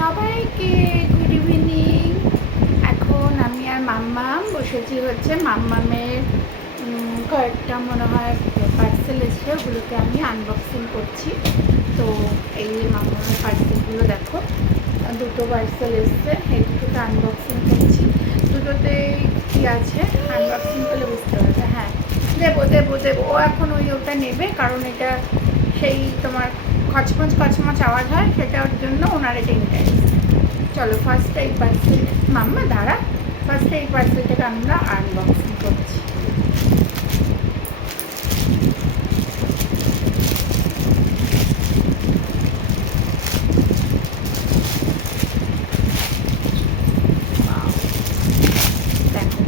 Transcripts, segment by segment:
সবাইকে good evening. এখন আমি আর মাম্মাম বসেছি হচ্ছে মাম্মামের কয়েকটা মনে হয় পার্সেল এসছে, ওগুলোকে আমি আনবক্সিং করছি। তো এই মাম্মামের পার্সেলগুলো দেখো, দুটো পার্সেল এসছে, এই দুটোকে আনবক্সিং করছি। দুটোতেই কী আছে আনবক্সিং করলে বুঝতে পারবে। হ্যাঁ, দেবো দেবো দেবো, ও এখন ওটা নেবে, কারণ এটা সেই তোমার খচমচ আওয়াজ হয়, সেটার জন্য ওনার এটা ইন্টারেস্ট। চলো ফার্স্ট এই পার্সেল, মাম্মা দাঁড়া, ফার্স্ট এই পার্সেলটাকে আমরা আনবক্সিং করছি। দেখো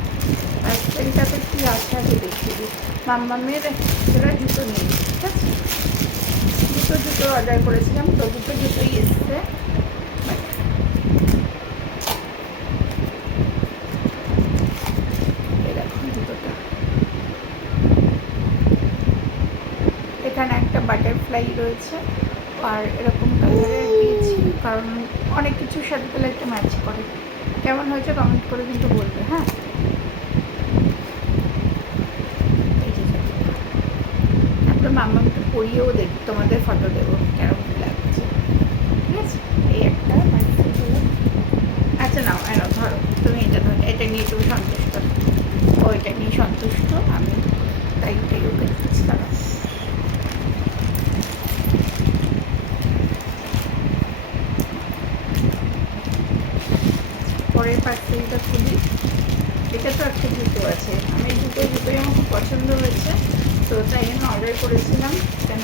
পার্সেলটাতে কী আছে আগে দেখিয়ে দিই। মাম্মামের এরা জুতো নেই, ঠিক আছে? জুতো অর্ডার করেছিলাম, তো জুতোই এসছে। এখানে একটা বাটারফ্লাই রয়েছে, আর এরকম কালারের দিয়েছি, কারণ অনেক কিছুর সাথে তাহলে একটা ম্যাচ করে। কেমন হয়েছে কমেন্ট করে কিন্তু বলবে। হ্যাঁ, তারপরে মাম্মাকে পরিয়েও দেখি, তোমাদের ফটো দেবো কেরকম লাগছে, ঠিক আছে? এই একটা আচ্ছা নাও ধরো, তুমি এটা ধরো, এটা নিয়ে তুমি সন্তুষ্ট, ওইটা নিয়ে সন্তুষ্ট, আমি তাই এটাই ওকে দিচ্ছি। তারা পরের পার্সেলটা খুলি। এটা তো একটা জুতো আছে, আমি জুতোই আমার খুব পছন্দ হয়েছে, তো তাই জন্য অর্ডার করেছিলাম। কেন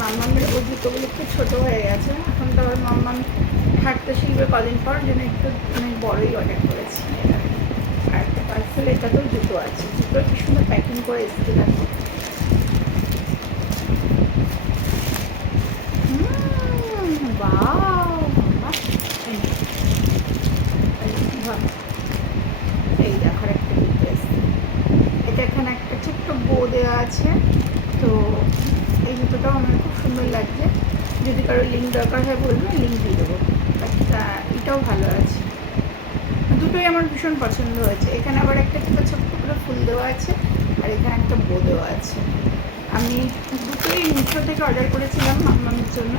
মাম্মামের ওই জুতোগুলো একটু ছোটো হয়ে গেছে, এখন তো আবার মাম্মাম হাঁটতে শিখবে কদিন পর, জন্য একটু অনেক বড়োই অর্ডার করেছি। আর একটা পার্সেল, এটাতেও জুতো আছে, জুতো কি সুন্দর প্যাকিং করে এসেছে দেখো। এই দেখার একটা জুতো এসছে, এটা এখানে একটা ছোট্ট বো দেওয়া আছে। তো এই জুতোটাও আমার খুব সুন্দর লাগছে, যদি কারো লিঙ্ক দরকার হয় বলবে, লিঙ্ক দিয়ে দেবো। বাট এটাও ভালো আছে, দুটোই আমার ভীষণ পছন্দ হয়েছে। এখানে আবার একটা ছোট্ট করে ফুল দেওয়া আছে, আর এখানে একটা বো দেওয়া আছে। আমি দুটোই মিশো থেকে অর্ডার করেছিলাম মাম্মামের জন্য,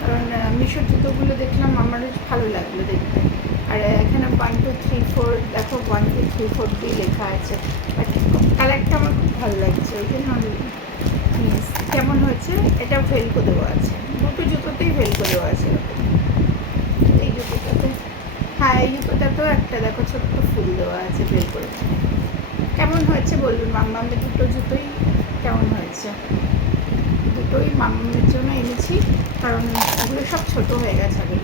কারণ মিশোর জুতোগুলো দেখলাম আমার ভালো লাগলো দেখতে। আর এখানে 1 2 3 4 দেখো, 1 2 3 4 দিয়ে লেখা আছে, বাট কালারটা আমার খুব ভালো লাগছে, ওই জন্য কেমন হয়েছে। এটা ভেলকো দেওয়া আছে, দুটো জুতোতেই ভেলকো দেওয়া আছে। এই জুতোটাতে, হ্যাঁ এই জুতোটাতেও একটা দেখো ছোট্ট ফুল দেওয়া আছে ভেলকোর। কেমন হয়েছে বলুন, মাম্মামের দুটো জুতোই কেমন হয়েছে? দুটোই মাম্মামের জন্য এনেছি, কারণ ওগুলো সব ছোটো হয়ে গেছে আগে।